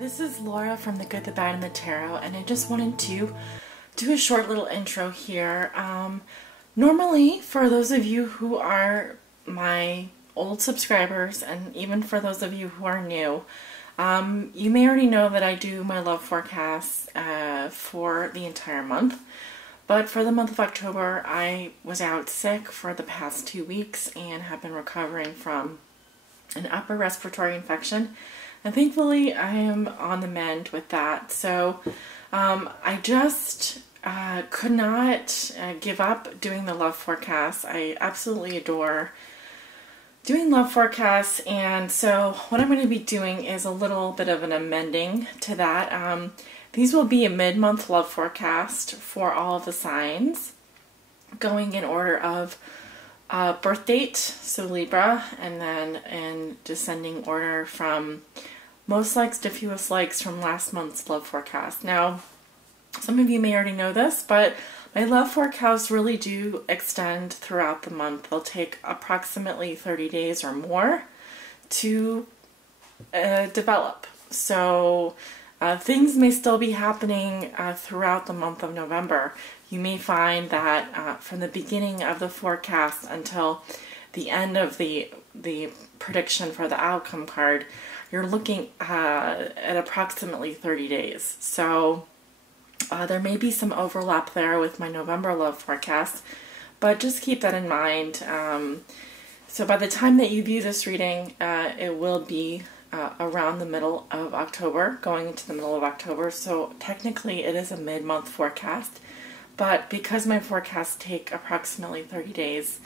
This is Laura from The Good, the Bad, and the Tarot, and I just wanted to do a short little intro here. Normally, for those of you who are my old subscribers, and even for those of you who are new, you may already know that I do my love forecasts for the entire month. But for the month of October, I was out sick for the past 2 weeks and have been recovering from an upper respiratory infection. And thankfully, I am on the mend with that. So I just could not give up doing the love forecasts. I absolutely adore doing love forecasts. And so what I'm going to be doing is a little bit of an amending to that. These will be a mid-month love forecast for all of the signs, going in order of birth date, so Libra, and then in descending order from most likes to fewest likes from last month's love forecast. Now, some of you may already know this, but my love forecasts really do extend throughout the month. They'll take approximately 30 days or more to develop. So things may still be happening throughout the month of November. You may find that from the beginning of the forecast until the end of the prediction for the outcome card, you're looking at approximately 30 days. So there may be some overlap there with my November love forecast, but just keep that in mind. So by the time that you view this reading, it will be around the middle of October, going into the middle of October. So technically it is a mid-month forecast, but because my forecasts take approximately 30 days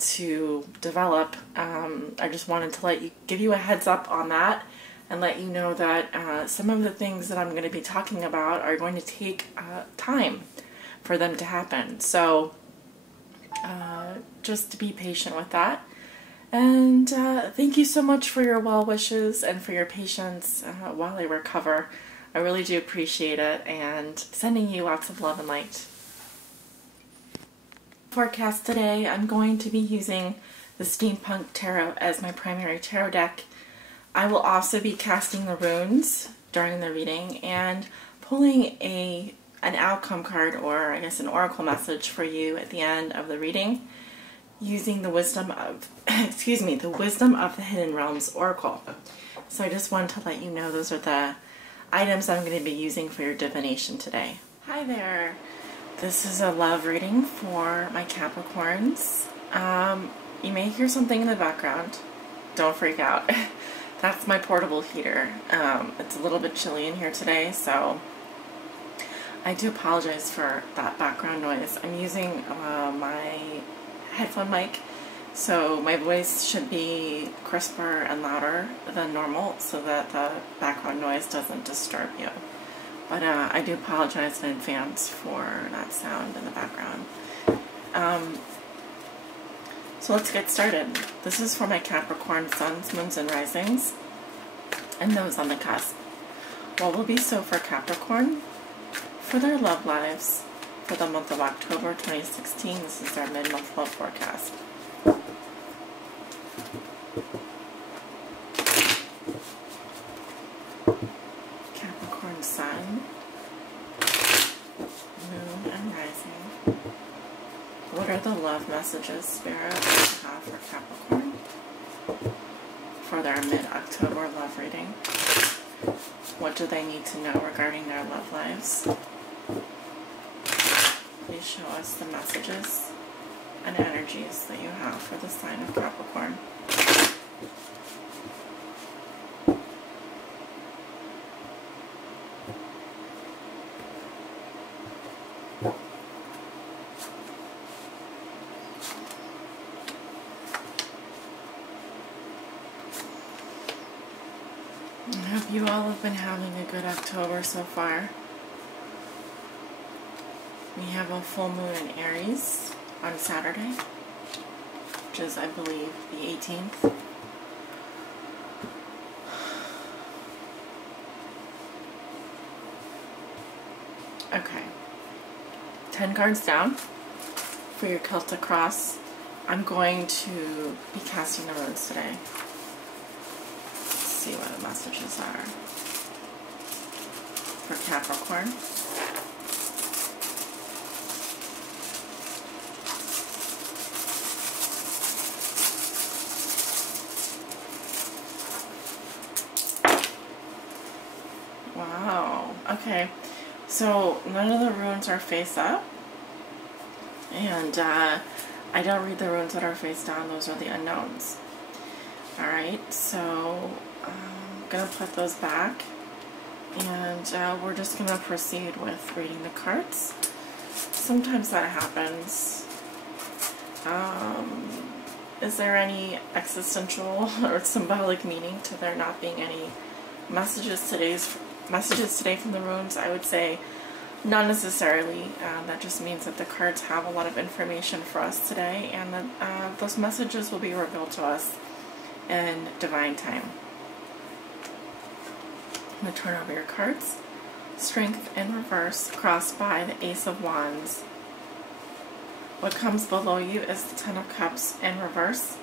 to develop, I just wanted to give you a heads up on that and let you know that some of the things that I'm going to be talking about are going to take time for them to happen. So just to be patient with that. And thank you so much for your well wishes and for your patience while I recover. I really do appreciate it, and sending you lots of love and light. Forecast today, I'm going to be using the Steampunk Tarot as my primary tarot deck. I will also be casting the runes during the reading and pulling an outcome card, or I guess an oracle message for you at the end of the reading, using the wisdom of, the Wisdom of the Hidden Realms Oracle. So I just wanted to let you know those are the items I'm going to be using for your divination today. Hi there. This is a love reading for my Capricorns. You may hear something in the background. Don't freak out. That's my portable heater. It's a little bit chilly in here today, so I do apologize for that background noise. I'm using my headphone mic, so my voice should be crisper and louder than normal so that the background noise doesn't disturb you. But I do apologize in advance for that sound in the background. So let's get started. This is for my Capricorn suns, moons, and risings, and those on the cusp. What will be so for Capricorn for their love lives for the month of October 2016? This is our mid-month love forecast. Capricorn sun, moon, and rising. What are the love messages Spirit have for Capricorn for their mid-October love reading? What do they need to know regarding their love lives? Please show us the messages and energies that you have for the sign of Capricorn. I hope you all have been having a good October so far. We have a full moon in Aries on Saturday, which is, I believe, the 18th. Okay. 10 cards down for your Celtic Cross. I'm going to be casting the runes today. Let's see what the messages are. for Capricorn. Wow. Okay. So none of the runes are face up. And I don't read the runes that are face down. Those are the unknowns. Alright, so I'm going to put those back. And we're just going to proceed with reading the cards. Sometimes that happens. Is there any existential or symbolic meaning to there not being any messages today from the runes? I would say not necessarily. That just means that the cards have a lot of information for us today, and that those messages will be revealed to us in divine time. I'm going to turn over your cards. Strength in reverse, crossed by the Ace of Wands. What comes below you is the Ten of Cups in reverse.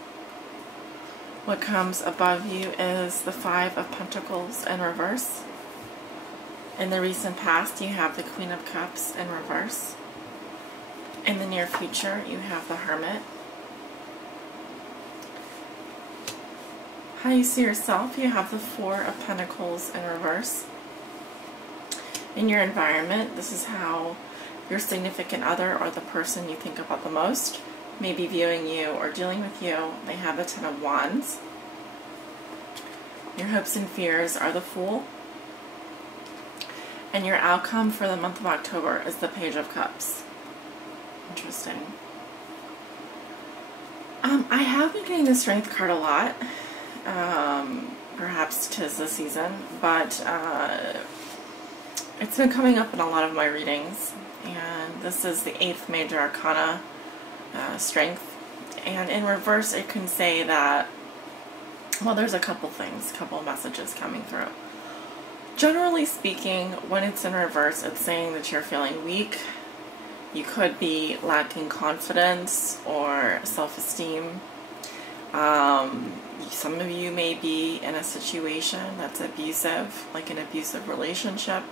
What comes above you is the Five of Pentacles in reverse. In the recent past, you have the Queen of Cups in reverse. In the near future, you have the Hermit. How you see yourself, you have the Four of Pentacles in reverse. In your environment, this is how your significant other or the person you think about the most may be viewing you or dealing with you. They have the Ten of Wands. Your hopes and fears are the Fool. And your outcome for the month of October is the Page of Cups. Interesting. I have been getting the Strength card a lot. Perhaps 'tis the season, but it's been coming up in a lot of my readings. And this is the 8th major arcana, Strength. And in reverse, it can say that, well, there's a couple things, couple messages coming through. Generally speaking, when it's in reverse, it's saying that you're feeling weak. You could be lacking confidence or self-esteem. Some of you may be in a situation that's abusive, like an abusive relationship,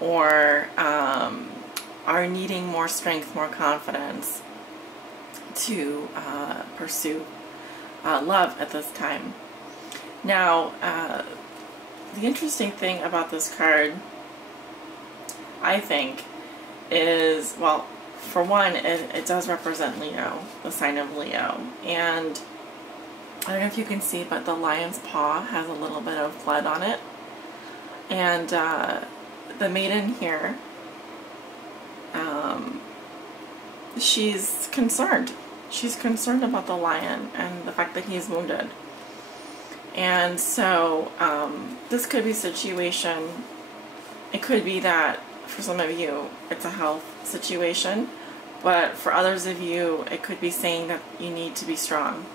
or are needing more strength, more confidence to pursue love at this time. Now, the interesting thing about this card, I think, is, well, for one, it does represent Leo, the sign of Leo. And I don't know if you can see, but the lion's paw has a little bit of blood on it. And the maiden here, she's concerned. She's concerned about the lion and the fact that he's wounded. And so this could be a situation, it could be that for some of you it's a health situation, but for others of you it could be saying that you need to be strong.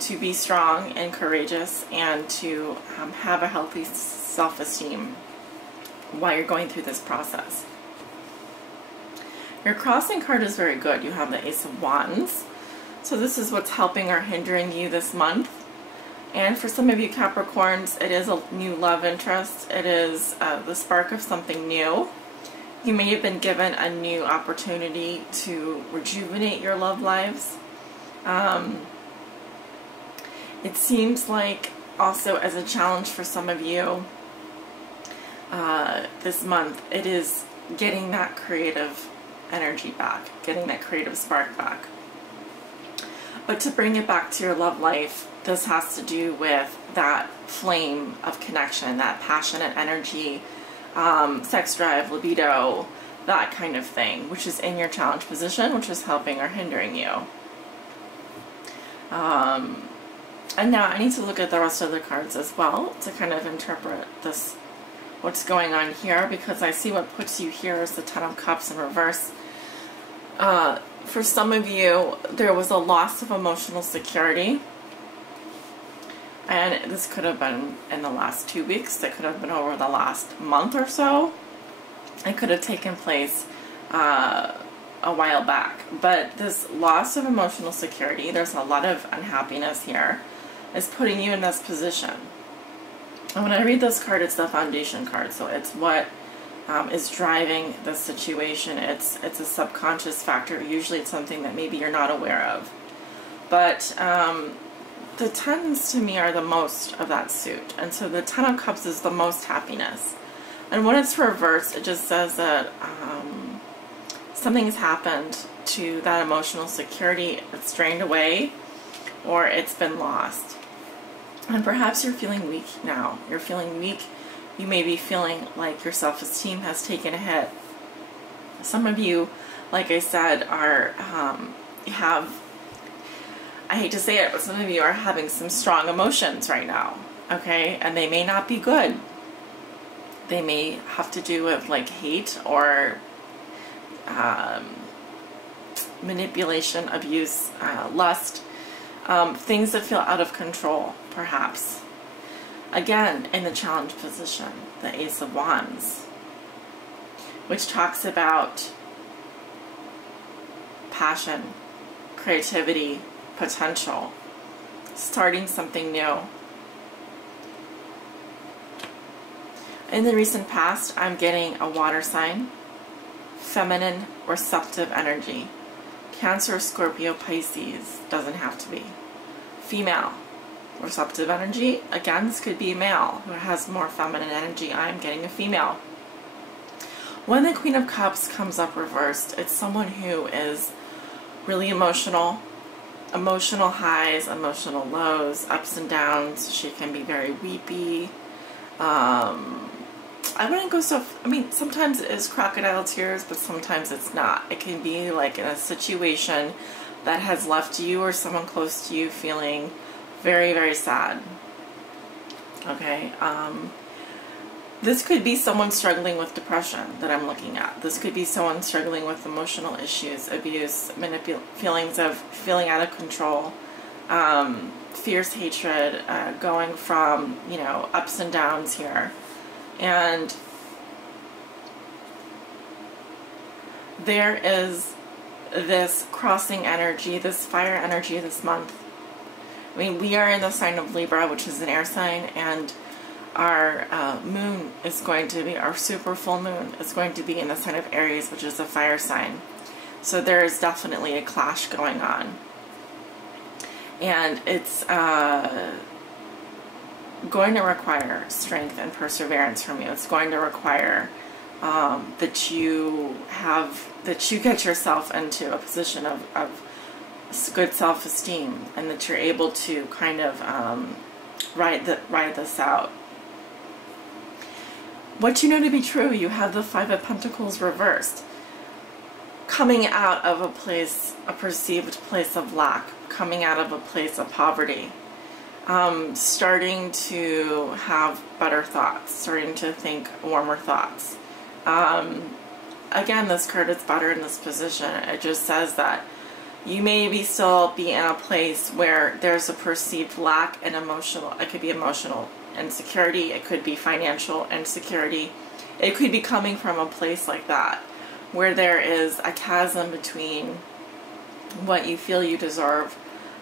To be strong and courageous, and to have a healthy self-esteem while you're going through this process. Your crossing card is very good. You have the Ace of Wands. So this is what's helping or hindering you this month. And for some of you Capricorns, it is a new love interest. It is the spark of something new. You may have been given a new opportunity to rejuvenate your love lives. It seems like also as a challenge for some of you this month, it is getting that creative energy back, getting that creative spark back. But to bring it back to your love life, this has to do with that flame of connection, that passionate energy, sex drive, libido, that kind of thing, which is in your challenge position, which is helping or hindering you. And now I need to look at the rest of the cards as well to kind of interpret this, what's going on here, because I see what puts you here is the Ten of Cups in reverse. For some of you, there was a loss of emotional security. And this could have been in the last 2 weeks. It could have been over the last month or so. It could have taken place a while back. But this loss of emotional security, there's a lot of unhappiness here, is putting you in this position. And when I read this card, it's the foundation card. So it's what is driving the situation. It's a subconscious factor. Usually it's something that maybe you're not aware of. But the tens to me are the most of that suit. And so the Ten of Cups is the most happiness. And when it's reversed, it just says that something has happened to that emotional security. It's drained away or it's been lost. And perhaps you're feeling weak now. You're feeling weak. You may be feeling like your self-esteem has taken a hit. Some of you, like I said, are I hate to say it, but some of you are having some strong emotions right now, okay? And they may not be good. They may have to do with like hate or manipulation, abuse, lust, things that feel out of control, perhaps. Again, in the challenge position, the Ace of Wands, which talks about passion, creativity, potential, starting something new. In the recent past, I'm getting a water sign, feminine, receptive energy. Cancer, Scorpio, Pisces, doesn't have to be. Female, receptive energy. Again, this could be a male who has more feminine energy. I'm getting a female. When the Queen of Cups comes up reversed, it's someone who is really emotional. Emotional highs, emotional lows, ups and downs. She can be very weepy. I wouldn't go so, I mean, sometimes it is crocodile tears, but sometimes it's not. It can be like in a situation that has left you or someone close to you feeling very, very sad. Okay. This could be someone struggling with depression that I'm looking at. This could be someone struggling with emotional issues, abuse, feelings of feeling out of control, fierce hatred, going from, you know, ups and downs here. And there is this crossing energy, this fire energy this month. I mean, we are in the sign of Libra, which is an air sign, and our moon is going to be, our super full moon is going to be in the sign of Aries, which is a fire sign. So there is definitely a clash going on. And it's going to require strength and perseverance from you. It's going to require that you get yourself into a position of good self-esteem, and that you're able to kind of ride this out. What you know to be true, you have the Five of Pentacles reversed. Coming out of a place, a perceived place of lack, coming out of a place of poverty. Starting to have better thoughts, starting to think warmer thoughts. Again, this card is better in this position. It just says that you may still be in a place where there's a perceived lack and emotional, it could be emotional insecurity, it could be financial insecurity, it could be coming from a place like that, where there is a chasm between what you feel you deserve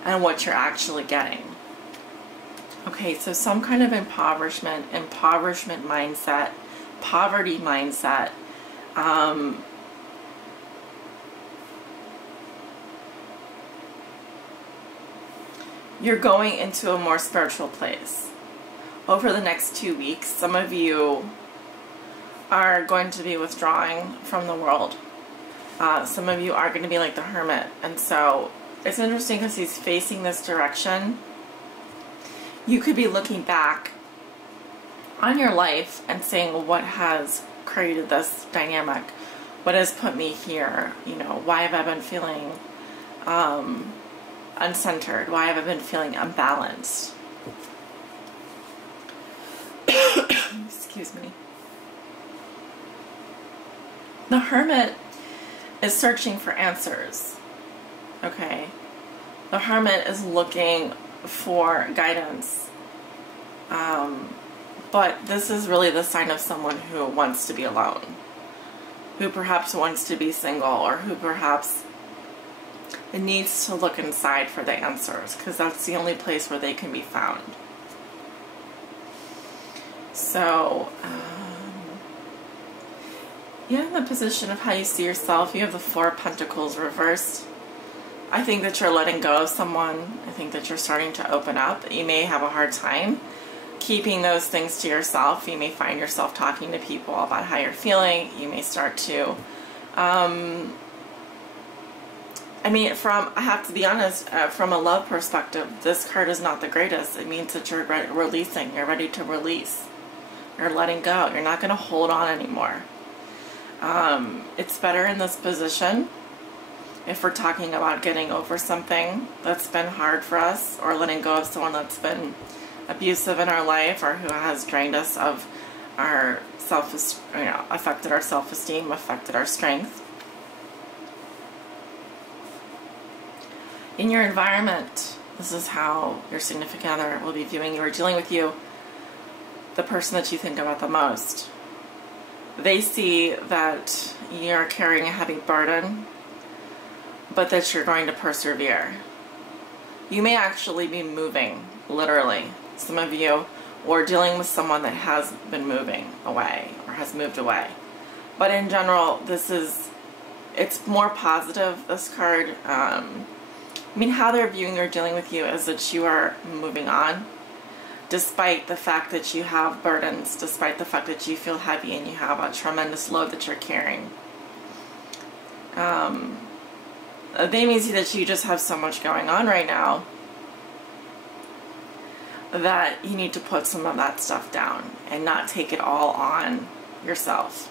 and what you're actually getting. Okay, so some kind of impoverishment mindset, poverty mindset. You're going into a more spiritual place. Over the next 2 weeks, some of you are going to be withdrawing from the world. Some of you are going to be like the hermit. And so it's interesting because he's facing this direction. You could be looking back on your life and saying, well, what has created this dynamic? What has put me here? You know, why have I been feeling uncentered? Why have I been feeling unbalanced? Excuse me. The hermit is searching for answers. Okay. The hermit is looking for guidance. But this is really the sign of someone who wants to be alone, who perhaps wants to be single, or who perhaps needs to look inside for the answers, because that's the only place where they can be found. So, yeah, in the position of how you see yourself, you have the Four of Pentacles reversed. I think that you're letting go of someone. I think that you're starting to open up. You may have a hard time keeping those things to yourself. You may find yourself talking to people about how you're feeling. You may start to, I have to be honest, from a love perspective, this card is not the greatest. It means that you're releasing. You're ready to release. You're letting go. You're not going to hold on anymore. It's better in this position if we're talking about getting over something that's been hard for us, or letting go of someone that's been abusive in our life, or who has drained us of our affected our self-esteem, affected our strength. In your environment, this is how your significant other will be viewing you or dealing with you, the person that you think about the most. They see that you're carrying a heavy burden, but that you're going to persevere. You may actually be moving, literally. Some of you, or dealing with someone that has been moving away, or has moved away. But in general, it's more positive, this card. How they're viewing or dealing with you is that you are moving on, despite the fact that you have burdens, despite the fact that you feel heavy and you have a tremendous load that you're carrying. They may see that you just have so much going on right now that you need to put some of that stuff down and not take it all on yourself.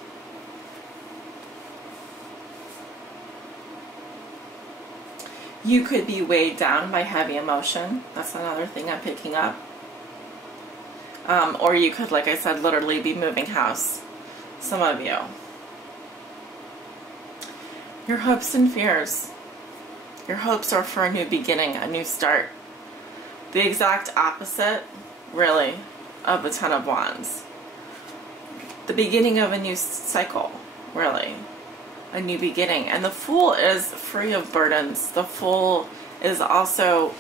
You could be weighed down by heavy emotion. That's another thing I'm picking up. Or you could, like I said, literally be moving house. Some of you. Your hopes and fears. Your hopes are for a new beginning, a new start. The exact opposite, really, of the Ten of Wands. The beginning of a new cycle, really. A new beginning. And the Fool is free of burdens. The Fool is also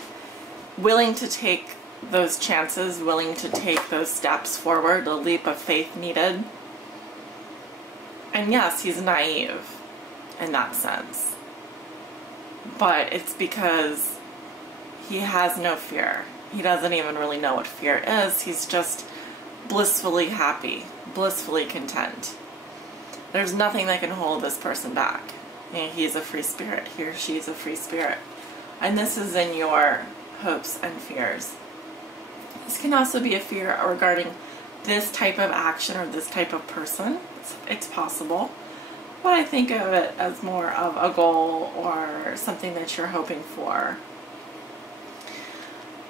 willing to take those chances, willing to take those steps forward, the leap of faith needed. And yes, he's naive in that sense. But it's because he has no fear. He doesn't even really know what fear is. He's just blissfully happy, blissfully content. There's nothing that can hold this person back. And he's a free spirit. He or she is a free spirit. And this is in your hopes and fears. This can also be a fear regarding this type of action or this type of person. It's possible. But I think of it as more of a goal or something that you're hoping for.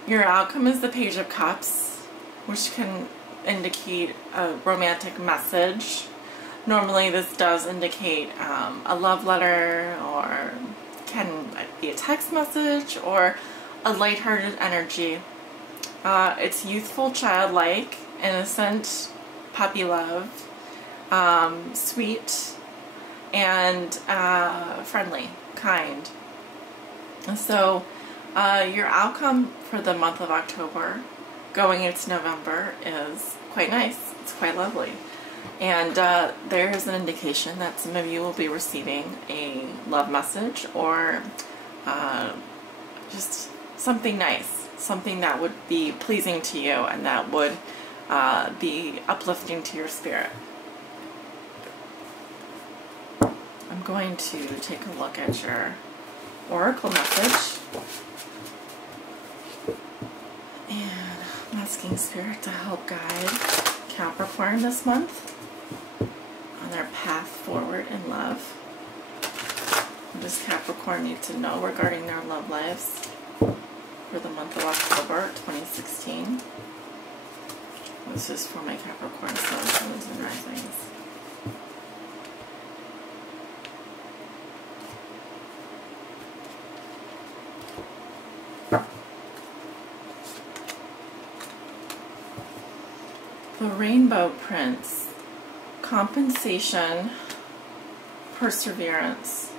Your outcome is the Page of Cups, which can indicate a romantic message. Normally this does indicate a love letter, or can be a text message, or a lighthearted energy. It's youthful, childlike, innocent, puppy love, sweet, and friendly, kind. And so your outcome for the month of October going into November is quite nice. It's quite lovely. And there is an indication that some of you will be receiving a love message, or just something nice, something that would be pleasing to you and that would be uplifting to your spirit. I'm going to take a look at your oracle message. And I'm asking Spirit to help guide Capricorn this month on their path forward in love. What does Capricorn need to know regarding their love lives for the month of October 2016? This is for my Capricorn suns, moons, and risings. The Rainbow Prince. Compensation, perseverance.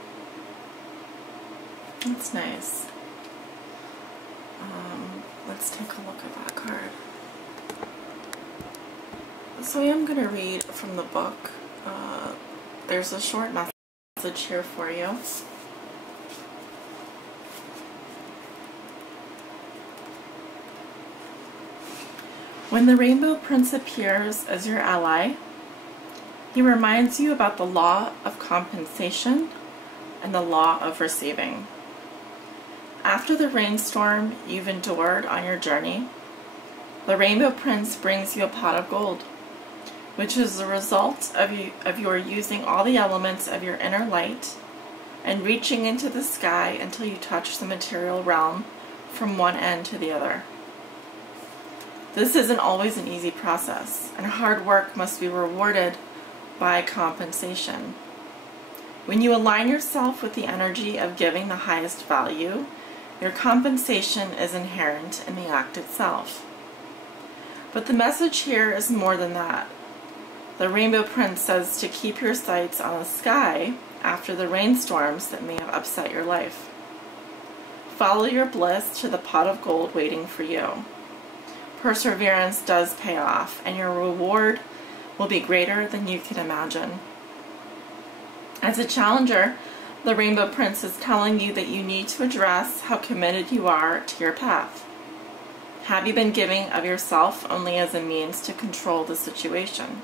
That's nice. Let's take a look at that card. So I am going to read from the book. There's a short message here for you. When the Rainbow Prince appears as your ally, he reminds you about the law of compensation and the law of receiving. After the rainstorm you've endured on your journey, the Rainbow Prince brings you a pot of gold, which is the result of your using all the elements of your inner light and reaching into the sky until you touch the material realm from one end to the other. This isn't always an easy process, and hard work must be rewarded by compensation. When you align yourself with the energy of giving the highest value, your compensation is inherent in the act itself. But the message here is more than that. The Rainbow Prince says to keep your sights on the sky after the rainstorms that may have upset your life. Follow your bliss to the pot of gold waiting for you. Perseverance does pay off, and your reward will be greater than you can imagine. As a challenger, the Rainbow Prince is telling you that you need to address how committed you are to your path. Have you been giving of yourself only as a means to control the situation?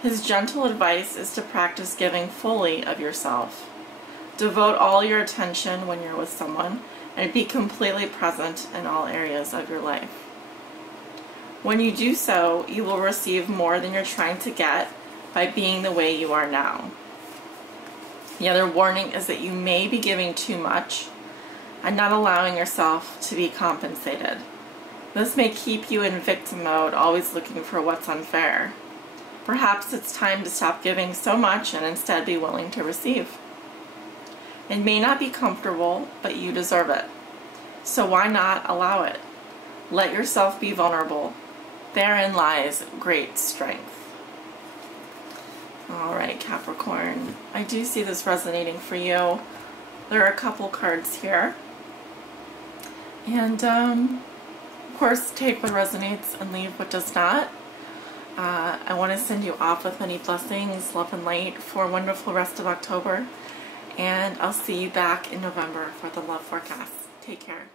His gentle advice is to practice giving fully of yourself. Devote all your attention when you're with someone, and be completely present in all areas of your life. When you do so, you will receive more than you're trying to get by being the way you are now. The other warning is that you may be giving too much and not allowing yourself to be compensated. This may keep you in victim mode, always looking for what's unfair. Perhaps it's time to stop giving so much and instead be willing to receive. It may not be comfortable, but you deserve it. So why not allow it? Let yourself be vulnerable. Therein lies great strength. Alright, Capricorn, I do see this resonating for you. There are a couple cards here. And, of course, take what resonates and leave what does not. I want to send you off with many blessings, love and light for a wonderful rest of October. And I'll see you back in November for the love forecast. Take care.